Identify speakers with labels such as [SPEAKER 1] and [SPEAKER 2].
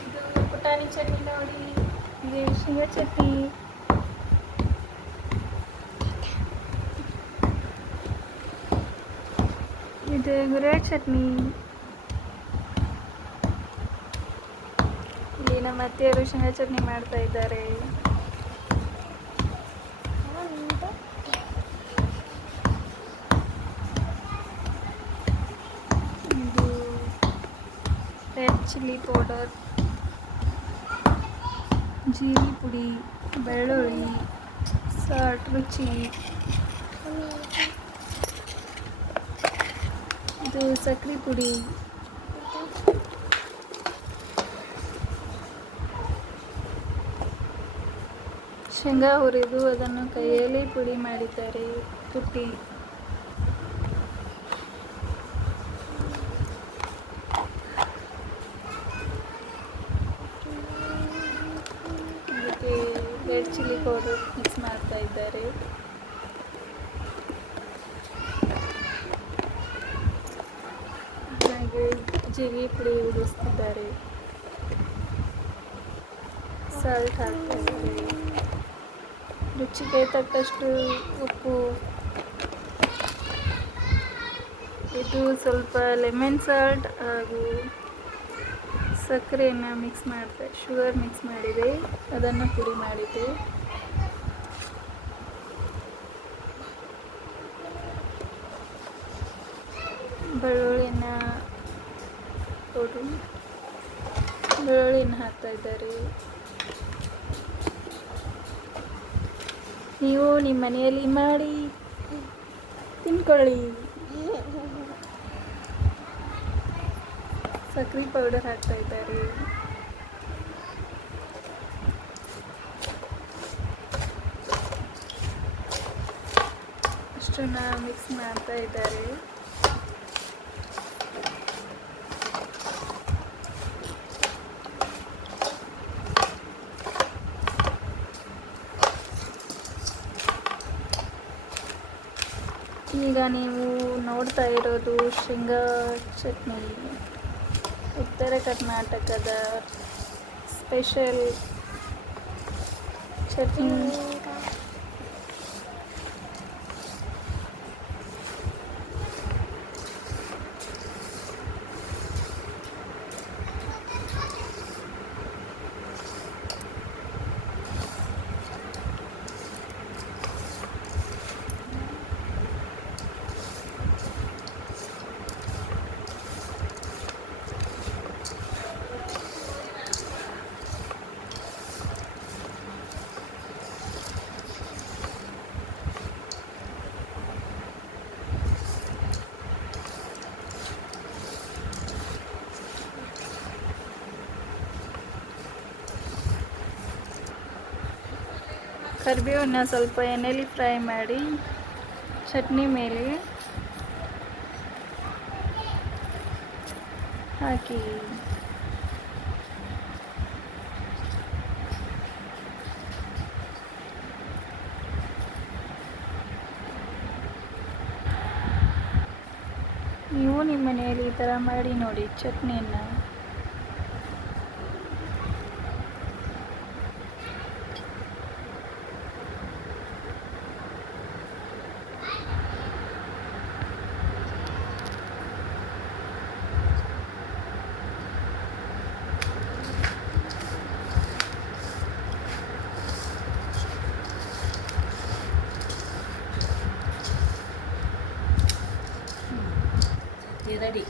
[SPEAKER 1] ಇದು ಪುಟಾಣಿ ಚಟ್ನಿ ನೋಡಿ ಇದು ಶೇಂಗಾ ಚಟ್ನಿ ಇದು ಗುರೆಡ್ ಚಟ್ನಿ ಇಲ್ಲಿ ನಮ್ಮ ಅತ್ತೆಯವರು ಶೇಂಗಾ ಚಟ್ನಿ ಮಾಡ್ತಾ ಇದ್ದಾರೆ? ಇದು ರೆಡ್ ಚಿಲ್ಲಿ ಪೌಡರ್ ಜೀರಿ ಪುಡಿ, ಬೆಳ್ಳುಳ್ಳಿ ಸಾಲ್ಟ್ ರುಚಿ. ಇದು ಸಕ್ಕರೆ ಪುಡಿ. ಶೇಂಗಾ ಹುರಿದು ಅದನ್ನು ಕೈಯಲ್ಲಿ ಪುಡಿ ಮಾಡಿದ್ದಾರೆ. ಪುಟ್ಟಿ ಅದಕ್ಕೆ ರೆಡ್ ಚಿಲ್ಲಿ ಪೌಡರ್ ಮಿಕ್ಸ್ ಮಾಡ್ತಾ ಇದ್ದಾರೆ ಹಾಗೆ ಜೀರಿಗೆ ಪುಡಿ ಉಳಿಸ್ತಿದ್ದಾರೆ ಸಾಲ್ಟ್ ಹಾಕ್ತಾರೆ. ರುಚಿಗೆ ತಕ್ಕಷ್ಟು ಉಪ್ಪು. ಇದು ಸ್ವಲ್ಪ ಲೆಮನ್ ಸಾಲ್ಟ್ ಹಾಗೂ ಸಕ್ಕರೆಯನ್ನು ಮಿಕ್ಸ್ ಮಾಡಿದೆ ಶುಗರ್ ಮಿಕ್ಸ್ ಮಾಡಿದೆ. ಅದನ್ನು ಪುಡಿ ಮಾಡಿದೆ. ಬೆಳ್ಳುಳ್ಳಿನ ಕೊಡು ಬೆಳ್ಳುಳ್ಳಿನ ಹಾಕ್ತಾ ಇದ್ದಾರೆ. ನೀವು ನಿಮ್ಮ ಮನೆಯಲ್ಲಿ ಮಾಡಿ ತಿನ್ಕೊಳ್ಳಿ. ಸಕ್ರೆ ಪೌಡರ್ ಹಾಕ್ತಾ ಇದ್ದಾರೆ. ಅಷ್ಟನ್ನ ಮಿಕ್ಸ್ ಮಾಡ್ತಾ ಇದ್ದಾರೆ. ಈಗ ನೀವು ನೋಡ್ತಾ ಇರೋದು ಶೇಂಗಾ ಚಟ್ನಿ. ಉತ್ತರ ಕರ್ನಾಟಕದ ಸ್ಪೆಷಲ್ ಚಟ್ನಿ. ಕರಿಬೇವನ್ನ ಸ್ವಲ್ಪ ಎಣ್ಣೆಲಿ ಫ್ರೈ ಮಾಡಿ, ಚಟ್ನಿ ಮೇಲೆ ಹಾಕಿ. ನೀವು ನಿಮ್ಮ ಮನೆಯಲ್ಲಿ ಈ ಥರ ಮಾಡಿ ನೋಡಿ ಚಟ್ನಿಯನ್ನು. রেডি